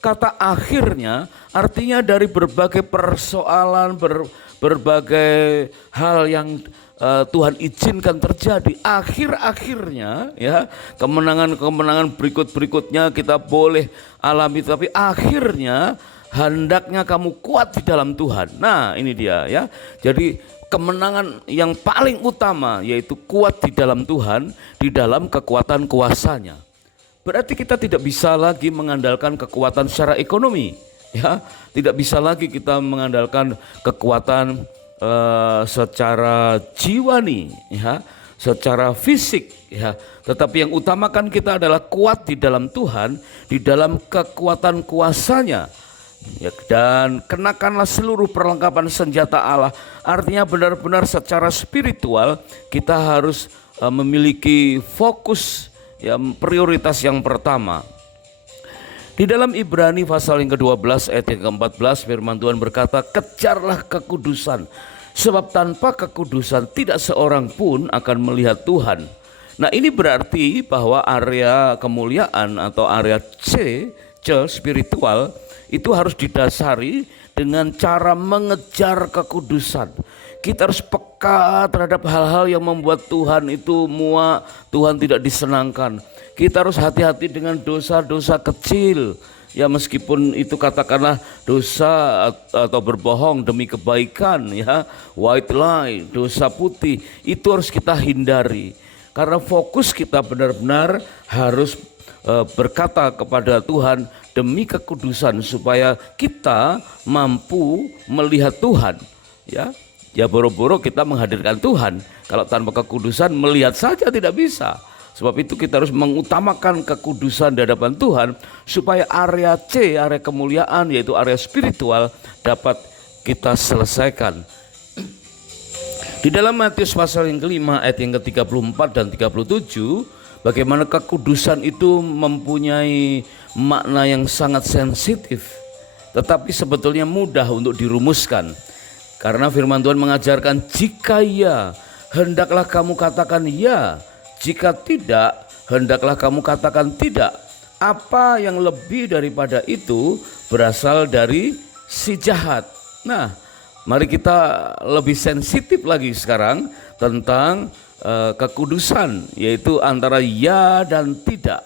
Kata akhirnya artinya dari berbagai persoalan, berbagai hal yang Tuhan izinkan terjadi, akhir-akhirnya ya, kemenangan-kemenangan berikut-berikutnya kita boleh alami, tapi akhirnya hendaknya kamu kuat di dalam Tuhan. Nah, ini dia ya. Jadi kemenangan yang paling utama yaitu kuat di dalam Tuhan, di dalam kekuatan kuasanya. Berarti kita tidak bisa lagi mengandalkan kekuatan secara ekonomi, ya. Tidak bisa lagi kita mengandalkan kekuatan secara jiwani, ya, secara fisik, ya. Tetapi yang utamakan kita adalah kuat di dalam Tuhan, di dalam kekuatan kuasanya. Ya, dan kenakanlah seluruh perlengkapan senjata Allah. Artinya benar-benar secara spiritual kita harus memiliki fokus, ya, prioritas yang pertama. Di dalam Ibrani pasal yang ke-12 ayat yang ke-14 firman Tuhan berkata, kejarlah kekudusan, sebab tanpa kekudusan tidak seorang pun akan melihat Tuhan. Nah, ini berarti bahwa area kemuliaan atau area C spiritual itu harus didasari dengan cara mengejar kekudusan. Kita harus peka terhadap hal-hal yang membuat Tuhan itu muak, Tuhan tidak disenangkan. Kita harus hati-hati dengan dosa-dosa kecil, ya, meskipun itu katakanlah dosa atau berbohong demi kebaikan, ya, white lie, dosa putih, itu harus kita hindari. Karena fokus kita benar-benar harus berkata kepada Tuhan demi kekudusan, supaya kita mampu melihat Tuhan, ya. Ya, boro-boro kita menghadirkan Tuhan, kalau tanpa kekudusan melihat saja tidak bisa. Sebab itu kita harus mengutamakan kekudusan di hadapan Tuhan, supaya area C, area kemuliaan, yaitu area spiritual, dapat kita selesaikan. Di dalam Matius pasal yang kelima ayat yang ke-34 dan 37, bagaimana kekudusan itu mempunyai makna yang sangat sensitif, tetapi sebetulnya mudah untuk dirumuskan. Karena firman Tuhan mengajarkan, jika ya, hendaklah kamu katakan ya. Jika tidak, hendaklah kamu katakan tidak. Apa yang lebih daripada itu berasal dari si jahat. Nah, mari kita lebih sensitif lagi sekarang tentang kekudusan, yaitu antara ya dan tidak.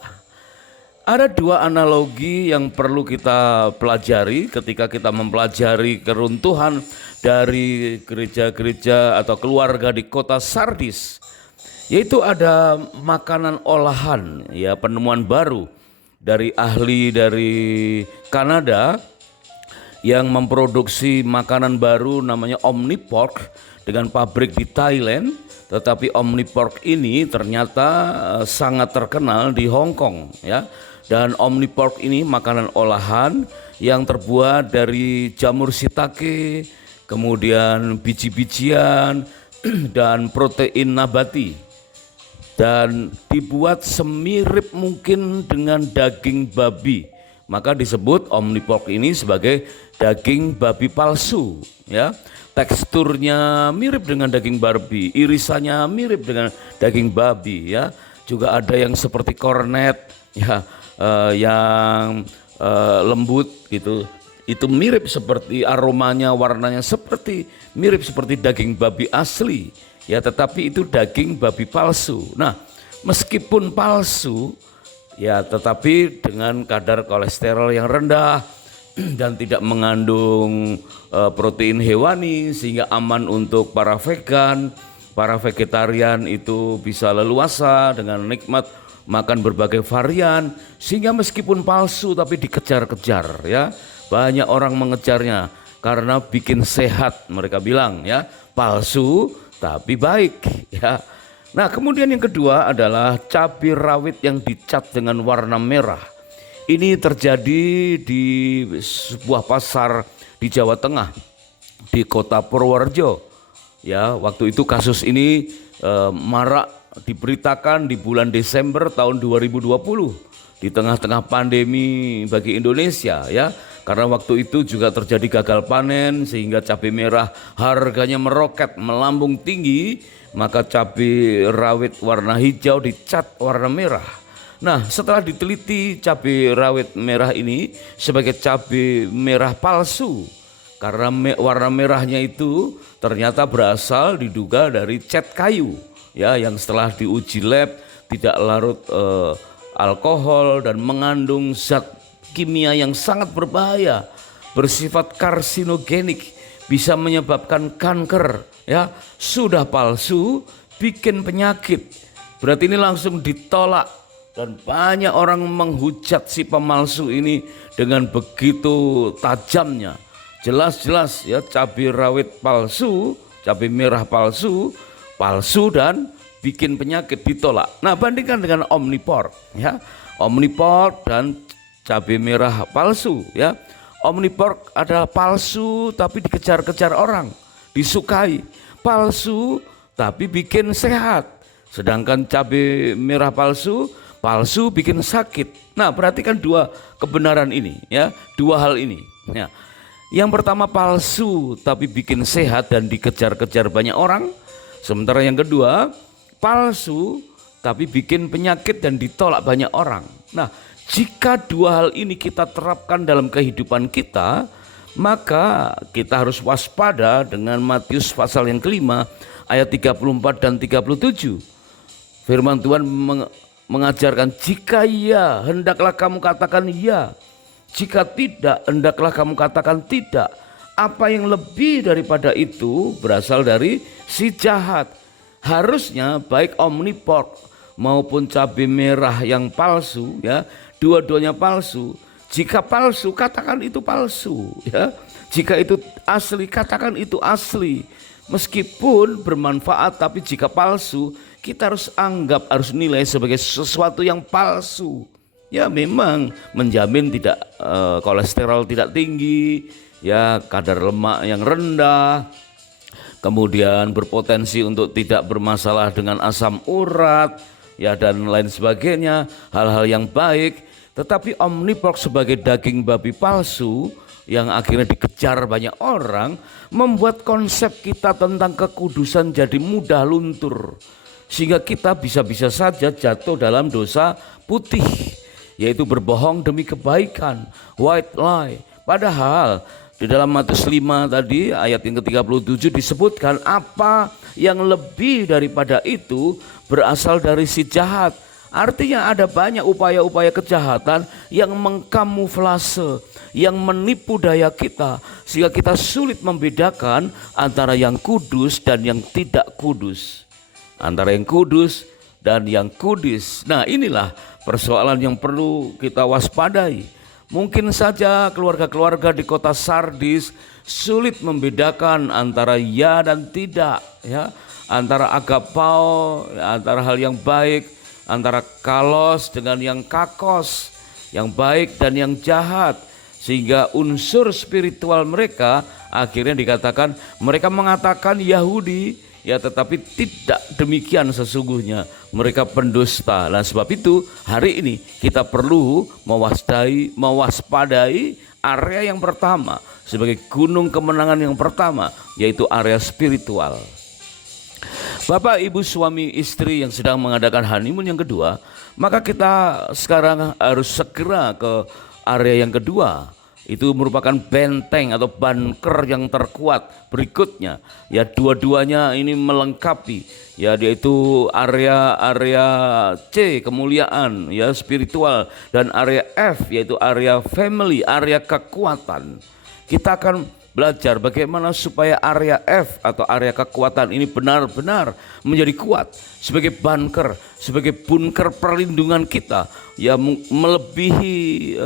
Ada dua analogi yang perlu kita pelajari ketika kita mempelajari keruntuhan dari gereja-gereja atau keluarga di kota Sardis. Yaitu ada makanan olahan, ya, penemuan baru dari ahli dari Kanada yang memproduksi makanan baru namanya Omnipork dengan pabrik di Thailand. Tetapi Omnipork ini ternyata sangat terkenal di Hong Kong, ya. Dan Omnipork ini makanan olahan yang terbuat dari jamur shiitake, kemudian biji-bijian dan protein nabati, dan dibuat semirip mungkin dengan daging babi. Maka disebut Omnipork ini sebagai daging babi palsu, ya. Teksturnya mirip dengan daging babi, irisannya mirip dengan daging babi, ya. Juga ada yang seperti kornet, ya, yang lembut gitu. Itu mirip seperti aromanya, warnanya seperti mirip seperti daging babi asli, ya, tetapi itu daging babi palsu. Nah, meskipun palsu, ya, tetapi dengan kadar kolesterol yang rendah dan tidak mengandung protein hewani, sehingga aman untuk para vegan, para vegetarian itu bisa leluasa dengan nikmat makan berbagai varian, sehingga meskipun palsu tapi dikejar-kejar, ya. Banyak orang mengejarnya karena bikin sehat, mereka bilang, ya, palsu tapi baik, ya. Nah, kemudian yang kedua adalah cabai rawit yang dicat dengan warna merah. Ini terjadi di sebuah pasar di Jawa Tengah, di kota Purworejo, ya. Waktu itu kasus ini marak diberitakan di bulan Desember tahun 2020, di tengah-tengah pandemi bagi Indonesia, ya. Karena waktu itu juga terjadi gagal panen sehingga cabai merah harganya meroket, melambung tinggi, maka cabai rawit warna hijau dicat warna merah. Nah, setelah diteliti cabai rawit merah ini sebagai cabai merah palsu karena warna merahnya itu ternyata berasal diduga dari cat kayu ya yang setelah diuji lab tidak larut alkohol dan mengandung zat kimia yang sangat berbahaya, bersifat karsinogenik, bisa menyebabkan kanker ya. Sudah palsu bikin penyakit, berarti ini langsung ditolak. Dan banyak orang menghujat si pemalsu ini dengan begitu tajamnya. Jelas-jelas ya cabai rawit palsu, cabai merah palsu, palsu dan bikin penyakit, ditolak. Nah, bandingkan dengan Omniport ya. Omniport dan cabai merah palsu ya. Omniport adalah palsu tapi dikejar-kejar orang, disukai. Palsu tapi bikin sehat. Sedangkan cabai merah palsu bikin sakit. Nah, perhatikan dua kebenaran ini ya, dua hal ini ya. Yang pertama palsu tapi bikin sehat dan dikejar-kejar banyak orang. Sementara yang kedua palsu tapi bikin penyakit dan ditolak banyak orang. Nah, jika dua hal ini kita terapkan dalam kehidupan kita, maka kita harus waspada dengan Matius pasal yang kelima ayat 34 dan 37. Firman Tuhan mengajarkan, jika ya, hendaklah kamu katakan ya. Jika tidak, hendaklah kamu katakan tidak. Apa yang lebih daripada itu berasal dari si jahat. Harusnya baik Omniport maupun cabai merah yang palsu ya, dua-duanya palsu. Jika palsu, katakan itu palsu ya. Jika itu asli, katakan itu asli. Meskipun bermanfaat, tapi jika palsu, kita harus anggap, harus nilai sebagai sesuatu yang palsu. Ya memang menjamin tidak kolesterol tidak tinggi, ya kadar lemak yang rendah, kemudian berpotensi untuk tidak bermasalah dengan asam urat, ya dan lain sebagainya, hal-hal yang baik. Tetapi Omniport sebagai daging babi palsu yang akhirnya dikejar banyak orang, membuat konsep kita tentang kekudusan jadi mudah luntur. Sehingga kita bisa-bisa saja jatuh dalam dosa putih, yaitu berbohong demi kebaikan, white lie. Padahal di dalam Matius 5 tadi ayat yang ke-37 disebutkan apa yang lebih daripada itu berasal dari si jahat. Artinya ada banyak upaya-upaya kejahatan yang mengkamuflase, yang menipu daya kita, sehingga kita sulit membedakan antara yang kudus dan yang tidak kudus, antara yang kudus dan yang kudus. Nah, inilah persoalan yang perlu kita waspadai. Mungkin saja keluarga-keluarga di kota Sardis sulit membedakan antara ya dan tidak, ya, antara agapao, antara hal yang baik, antara kalos dengan yang kakos, yang baik dan yang jahat, sehingga unsur spiritual mereka akhirnya dikatakan, mereka mengatakan Yahudi, ya tetapi tidak demikian sesungguhnya, mereka pendusta. Nah, sebab itu hari ini kita perlu mewaspadai area yang pertama sebagai gunung kemenangan yang pertama, yaitu area spiritual. Bapak, ibu, suami, istri yang sedang mengadakan honeymoon yang kedua, maka kita sekarang harus segera ke area yang kedua. Itu merupakan benteng atau bunker yang terkuat berikutnya. Ya, dua-duanya ini melengkapi, ya, yaitu area C kemuliaan, ya spiritual, dan area F yaitu area family, area kekuatan. Kita akan belajar bagaimana supaya area F atau area kekuatan ini benar-benar menjadi kuat sebagai bunker, sebagai bunker perlindungan kita, ya melebihi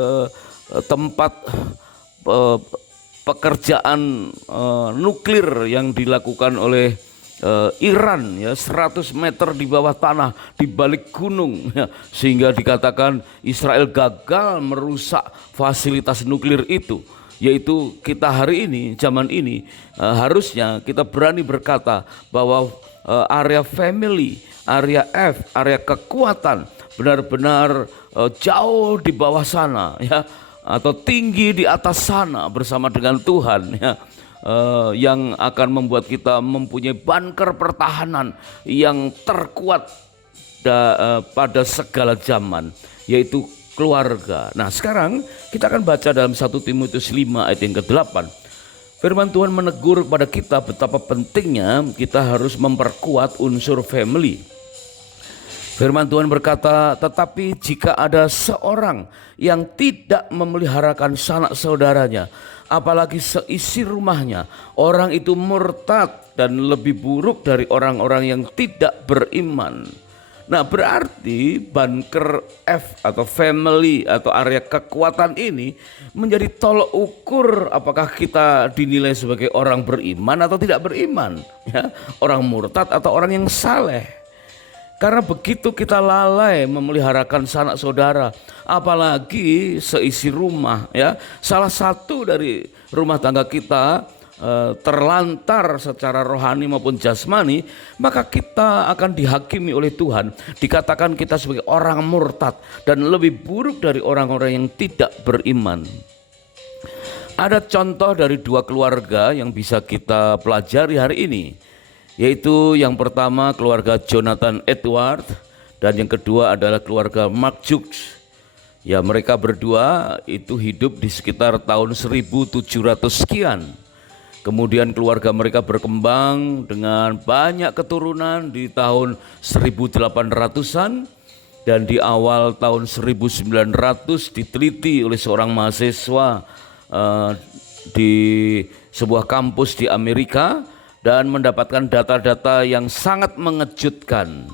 tempat pekerjaan nuklir yang dilakukan oleh Iran, ya 100 meter di bawah tanah di balik gunung, ya, sehingga dikatakan Israel gagal merusak fasilitas nuklir itu. Yaitu kita hari ini, zaman ini, harusnya kita berani berkata bahwa area family, area F, area kekuatan benar-benar jauh di bawah sana, ya, atau tinggi di atas sana bersama dengan Tuhan, ya, yang akan membuat kita mempunyai bunker pertahanan yang terkuat pada segala zaman, yaitu keluarga. Nah, sekarang kita akan baca dalam 1 Timotius 5 ayat yang ke-8. Firman Tuhan menegur kepada kita betapa pentingnya kita harus memperkuat unsur family. Firman Tuhan berkata, tetapi jika ada seorang yang tidak memeliharakan sanak saudaranya, apalagi seisi rumahnya, orang itu murtad dan lebih buruk dari orang-orang yang tidak beriman. Nah, berarti bunker F atau family atau area kekuatan ini menjadi tolok ukur apakah kita dinilai sebagai orang beriman atau tidak beriman, ya, orang murtad atau orang yang saleh. Karena begitu kita lalai memeliharakan sanak saudara, apalagi seisi rumah, ya, salah satu dari rumah tangga kita terlantar secara rohani maupun jasmani, maka kita akan dihakimi oleh Tuhan, dikatakan kita sebagai orang murtad dan lebih buruk dari orang-orang yang tidak beriman. Ada contoh dari dua keluarga yang bisa kita pelajari hari ini, yaitu yang pertama keluarga Jonathan Edward dan yang kedua adalah keluarga Mark Jukes. Ya, mereka berdua itu hidup di sekitar tahun 1700 sekian. Kemudian keluarga mereka berkembang dengan banyak keturunan di tahun 1800-an dan di awal tahun 1900 diteliti oleh seorang mahasiswa di sebuah kampus di Amerika dan mendapatkan data-data yang sangat mengejutkan.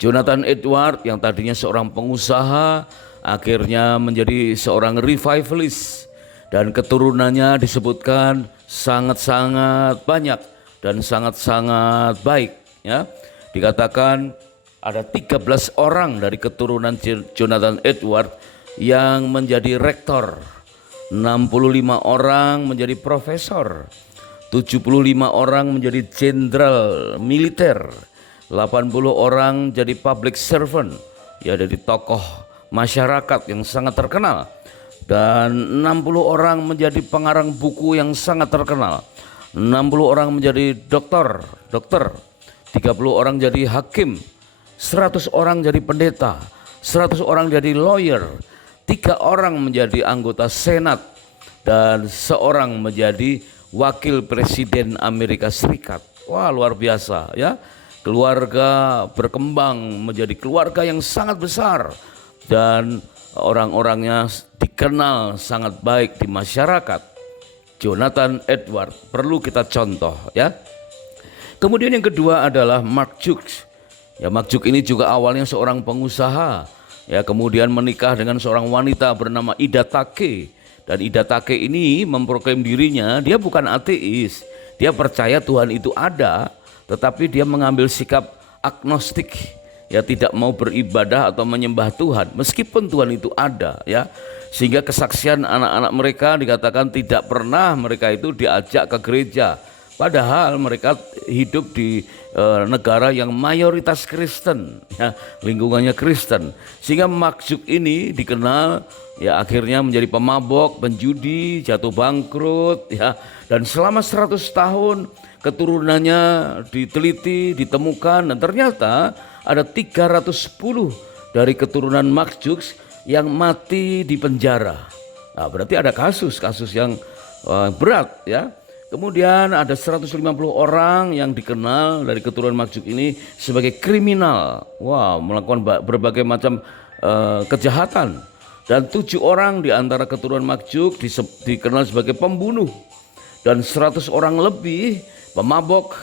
Jonathan Edward yang tadinya seorang pengusaha akhirnya menjadi seorang revivalist dan keturunannya disebutkan sangat-sangat banyak dan sangat-sangat baik, ya. Dikatakan ada 13 orang dari keturunan Jonathan Edward yang menjadi rektor, 65 orang menjadi profesor, 75 orang menjadi jenderal militer, 80 orang jadi public servant, ya, dari tokoh masyarakat yang sangat terkenal, dan 60 orang menjadi pengarang buku yang sangat terkenal, 60 orang menjadi dokter, 30 orang jadi hakim, 100 orang jadi pendeta, 100 orang jadi lawyer, 3 orang menjadi anggota senat, dan seorang menjadi wakil presiden Amerika Serikat. Wah, luar biasa, ya. Keluarga berkembang menjadi keluarga yang sangat besar dan orang-orangnya dikenal sangat baik di masyarakat. Jonathan Edward perlu kita contoh, ya. Kemudian yang kedua adalah Mark Jukes. Ya, Mark Jukes ini juga awalnya seorang pengusaha, ya, kemudian menikah dengan seorang wanita bernama Ida Take. Dan Ida Take ini memproklaim dirinya dia bukan ateis. Dia percaya Tuhan itu ada, tetapi dia mengambil sikap agnostik. Ya, tidak mau beribadah atau menyembah Tuhan meskipun Tuhan itu ada, ya. Sehingga kesaksian anak-anak mereka dikatakan tidak pernah mereka itu diajak ke gereja, padahal mereka hidup di negara yang mayoritas Kristen, ya, lingkungannya Kristen. Sehingga Mark Jukes ini dikenal, ya, akhirnya menjadi pemabok, penjudi, jatuh bangkrut, ya, dan selama 100 tahun keturunannya diteliti, ditemukan, dan ternyata ada 310 dari keturunan Mark Jukes yang mati di penjara. Nah, berarti ada kasus-kasus yang berat, ya. Kemudian ada 150 orang yang dikenal dari keturunan Mark Jukes ini sebagai kriminal. Wow, melakukan berbagai macam kejahatan. Dan 7 orang di antara keturunan Mark Jukes dikenal sebagai pembunuh. Dan 100 orang lebih pemabok.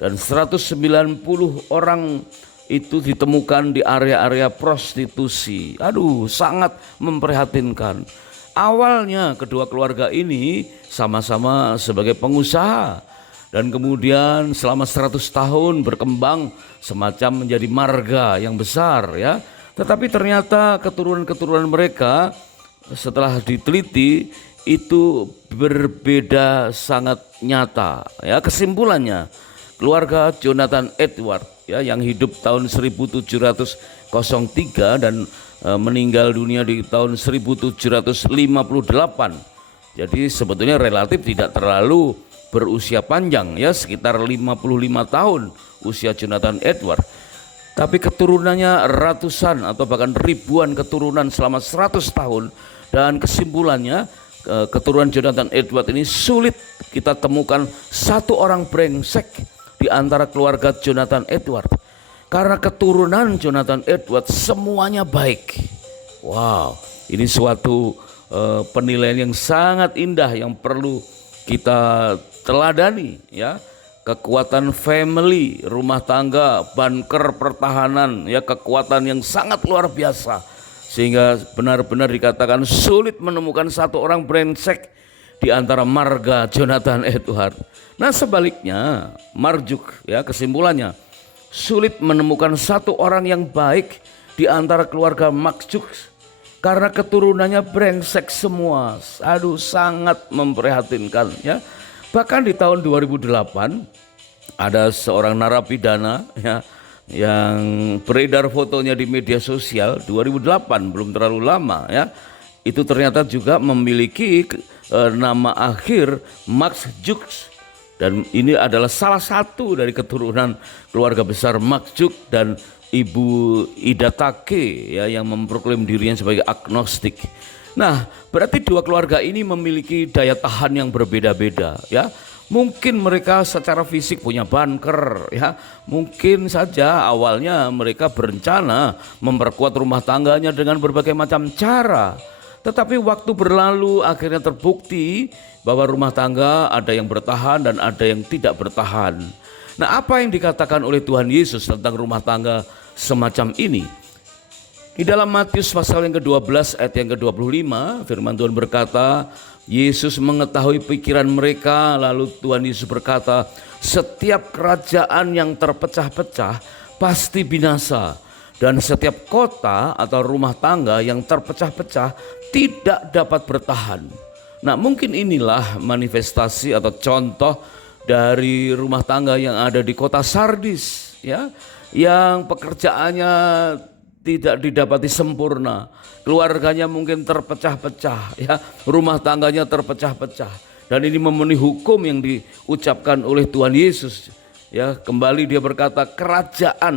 Dan 190 orang itu ditemukan di area-area prostitusi. Aduh, sangat memprihatinkan. Awalnya kedua keluarga ini sama-sama sebagai pengusaha dan kemudian selama 100 tahun berkembang semacam menjadi marga yang besar, ya. Tetapi ternyata keturunan-keturunan mereka setelah diteliti itu berbeda sangat nyata, ya. Kesimpulannya keluarga Jonathan Edward, ya, yang hidup tahun 1703 dan meninggal dunia di tahun 1758. Jadi sebetulnya relatif tidak terlalu berusia panjang, ya, sekitar 55 tahun usia Jonathan Edward. tapi keturunannya ratusan atau bahkan ribuan keturunan selama 100 tahun. Dan kesimpulannya, keturunan Jonathan Edward ini sulit kita temukan satu orang brengsek di antara keluarga Jonathan Edward. Karena keturunan Jonathan Edward semuanya baik. Wow, ini suatu penilaian yang sangat indah yang perlu kita teladani, ya. Kekuatan family, rumah tangga, bunker pertahanan, ya, kekuatan yang sangat luar biasa, sehingga benar-benar dikatakan sulit menemukan satu orang brengsek di antara marga Jonathan Edward. Nah sebaliknya, Marjuk, ya, kesimpulannya sulit menemukan satu orang yang baik di antara keluarga Marjuk karena keturunannya brengsek semua. Aduh, sangat memprihatinkan, ya. Bahkan di tahun 2008 ada seorang narapidana, ya, yang beredar fotonya di media sosial 2008, belum terlalu lama, ya. Itu ternyata juga memiliki nama akhir Max Jux, dan ini adalah salah satu dari keturunan keluarga besar Max Jux dan Ibu Ida Take, ya, yang memproklaim dirinya sebagai agnostik. Nah, berarti dua keluarga ini memiliki daya tahan yang berbeda-beda, ya. Mungkin mereka secara fisik punya bunker, ya. Mungkin saja awalnya mereka berencana memperkuat rumah tangganya dengan berbagai macam cara. Tetapi waktu berlalu akhirnya terbukti bahwa rumah tangga ada yang bertahan dan ada yang tidak bertahan. Nah, apa yang dikatakan oleh Tuhan Yesus tentang rumah tangga semacam ini? Di dalam Matius pasal yang ke-12 ayat yang ke-25, firman Tuhan berkata, Yesus mengetahui pikiran mereka, lalu Tuhan Yesus berkata, setiap kerajaan yang terpecah-pecah pasti binasa, dan setiap kota atau rumah tangga yang terpecah-pecah tidak dapat bertahan. Nah, mungkin inilah manifestasi atau contoh dari rumah tangga yang ada di kota Sardis, ya, yang pekerjaannya tidak didapati sempurna, keluarganya mungkin terpecah-pecah, ya, rumah tangganya terpecah-pecah, dan ini memenuhi hukum yang diucapkan oleh Tuhan Yesus, ya. Kembali dia berkata,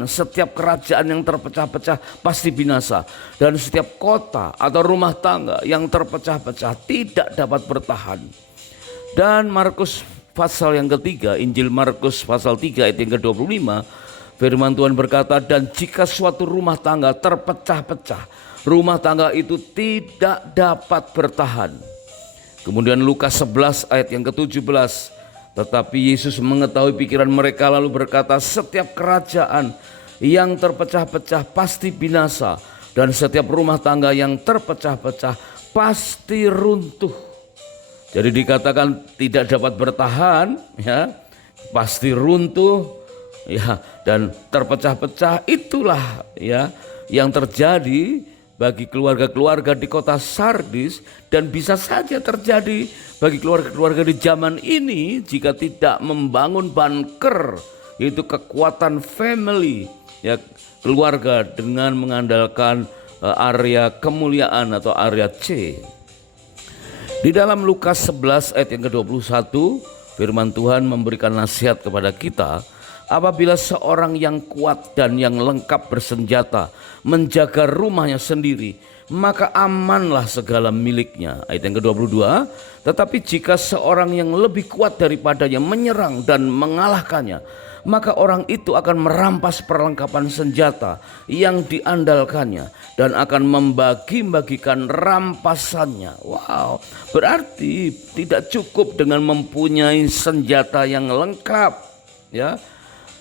setiap kerajaan yang terpecah-pecah pasti binasa, dan setiap kota atau rumah tangga yang terpecah-pecah tidak dapat bertahan. Dan Markus pasal yang ketiga, Injil Markus pasal 3 ayat yang ke-25, firman Tuhan berkata, dan jika suatu rumah tangga terpecah-pecah, rumah tangga itu tidak dapat bertahan. Kemudian Lukas 11 ayat yang ke-17, tetapi Yesus mengetahui pikiran mereka lalu berkata, setiap kerajaan yang terpecah-pecah pasti binasa, dan setiap rumah tangga yang terpecah-pecah pasti runtuh. Jadi dikatakan tidak dapat bertahan, ya, pasti runtuh, ya, dan terpecah-pecah. Itulah, ya, yang terjadi bagi keluarga-keluarga di kota Sardis, dan bisa saja terjadi bagi keluarga-keluarga di zaman ini jika tidak membangun bunker, yaitu kekuatan family, ya, keluarga dengan mengandalkan area kemuliaan atau area C. Di dalam Lukas 11 ayat yang ke-21, firman Tuhan memberikan nasihat kepada kita, apabila seorang yang kuat dan yang lengkap bersenjata menjaga rumahnya sendiri, maka amanlah segala miliknya. Ayat yang ke-22, tetapi jika seorang yang lebih kuat daripadanya menyerang dan mengalahkannya, maka orang itu akan merampas perlengkapan senjata yang diandalkannya dan akan membagi-bagikan rampasannya. Wow, berarti tidak cukup dengan mempunyai senjata yang lengkap, ya,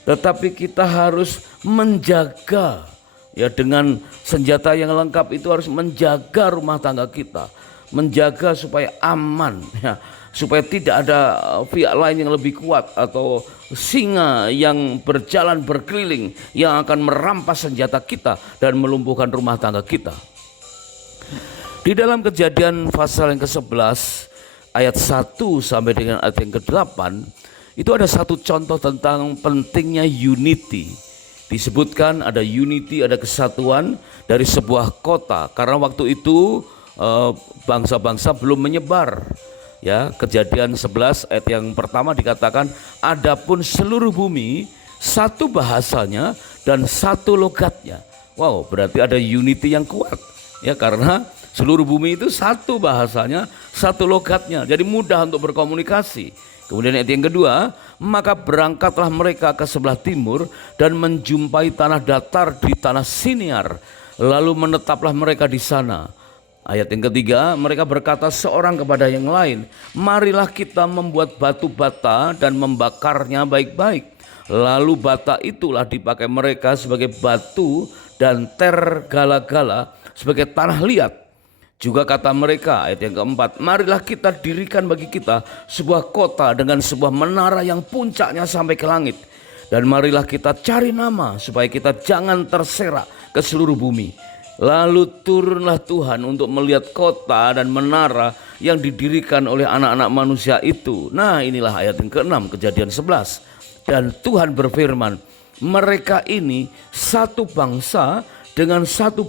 tetapi kita harus menjaga, ya, dengan senjata yang lengkap itu harus menjaga rumah tangga kita, menjaga supaya aman, ya, supaya tidak ada pihak lain yang lebih kuat atau singa yang berjalan berkeliling yang akan merampas senjata kita dan melumpuhkan rumah tangga kita. Di dalam Kejadian pasal yang ke-11 ayat 1 sampai dengan ayat yang ke-8, itu ada satu contoh tentang pentingnya unity. Disebutkan ada unity, ada kesatuan dari sebuah kota, karena waktu itu bangsa-bangsa belum menyebar. Ya, Kejadian 11 ayat yang pertama dikatakan, adapun seluruh bumi satu bahasanya dan satu logatnya. Wow, berarti ada unity yang kuat. Ya, karena seluruh bumi itu satu bahasanya, satu logatnya. Jadi mudah untuk berkomunikasi. Kemudian ayat yang kedua, maka berangkatlah mereka ke sebelah timur dan menjumpai tanah datar di tanah Siniar. Lalu menetaplah mereka di sana. Ayat yang ketiga, mereka berkata seorang kepada yang lain, marilah kita membuat batu bata dan membakarnya baik-baik. Lalu bata itulah dipakai mereka sebagai batu dan tergala-gala sebagai tanah liat. Juga kata mereka, ayat yang keempat, marilah kita dirikan bagi kita sebuah kota dengan sebuah menara yang puncaknya sampai ke langit. Dan marilah kita cari nama supaya kita jangan terserak ke seluruh bumi. Lalu turunlah Tuhan untuk melihat kota dan menara yang didirikan oleh anak-anak manusia itu. Nah, inilah ayat yang ke-6, Kejadian 11. Dan Tuhan berfirman, mereka ini satu bangsa dengan satu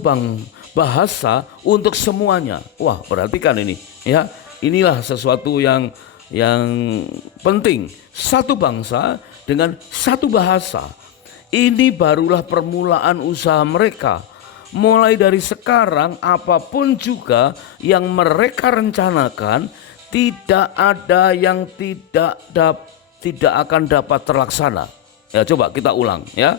bahasa untuk semuanya. Wah, perhatikan ini ya. Inilah sesuatu yang penting. Satu bangsa dengan satu bahasa. Ini barulah permulaan usaha mereka. Mulai dari sekarang apapun juga yang mereka rencanakan, tidak ada yang tidak akan dapat terlaksana. Ya, coba kita ulang ya.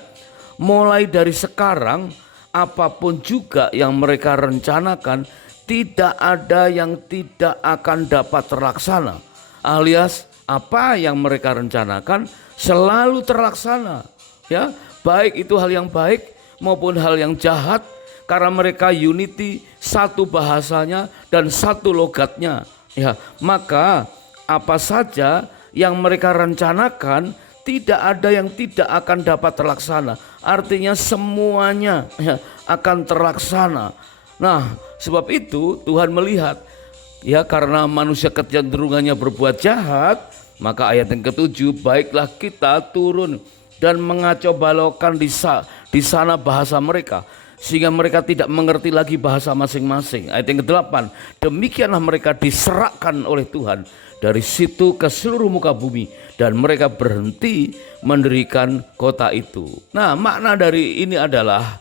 Mulai dari sekarang apapun juga yang mereka rencanakan, tidak ada yang tidak akan dapat terlaksana. Alias apa yang mereka rencanakan selalu terlaksana. Ya, baik itu hal yang baik maupun hal yang jahat, karena mereka unity, satu bahasanya dan satu logatnya. Ya, maka apa saja yang mereka rencanakan, tidak ada yang tidak akan dapat terlaksana. Artinya semuanya ya, akan terlaksana. Nah, sebab itu Tuhan melihat ya, karena manusia kecenderungannya berbuat jahat, maka ayat yang ke-7, baiklah kita turun dan mengacau balaukan di sana bahasa mereka, sehingga mereka tidak mengerti lagi bahasa masing-masing. Ayat yang ke-8, demikianlah mereka diserahkan oleh Tuhan dari situ ke seluruh muka bumi, dan mereka berhenti mendirikan kota itu. Nah, makna dari ini adalah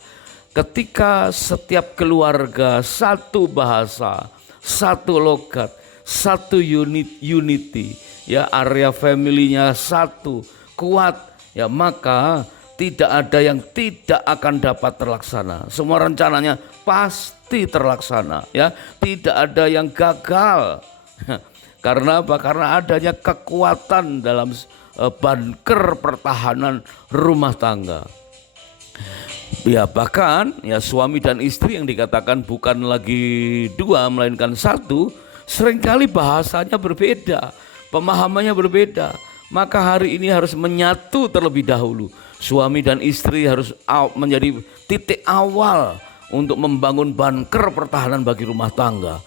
ketika setiap keluarga satu bahasa, satu logat, satu unity, ya, area family-nya satu, kuat, ya, maka tidak ada yang tidak akan dapat terlaksana. Semua rencananya pasti terlaksana, ya. Tidak ada yang gagal. Karena apa? Karena adanya kekuatan dalam bunker pertahanan rumah tangga. Ya, bahkan ya, suami dan istri yang dikatakan bukan lagi dua melainkan satu, seringkali bahasanya berbeda, pemahamannya berbeda. Maka hari ini harus menyatu terlebih dahulu. Suami dan istri harus menjadi titik awal untuk membangun bunker pertahanan bagi rumah tangga.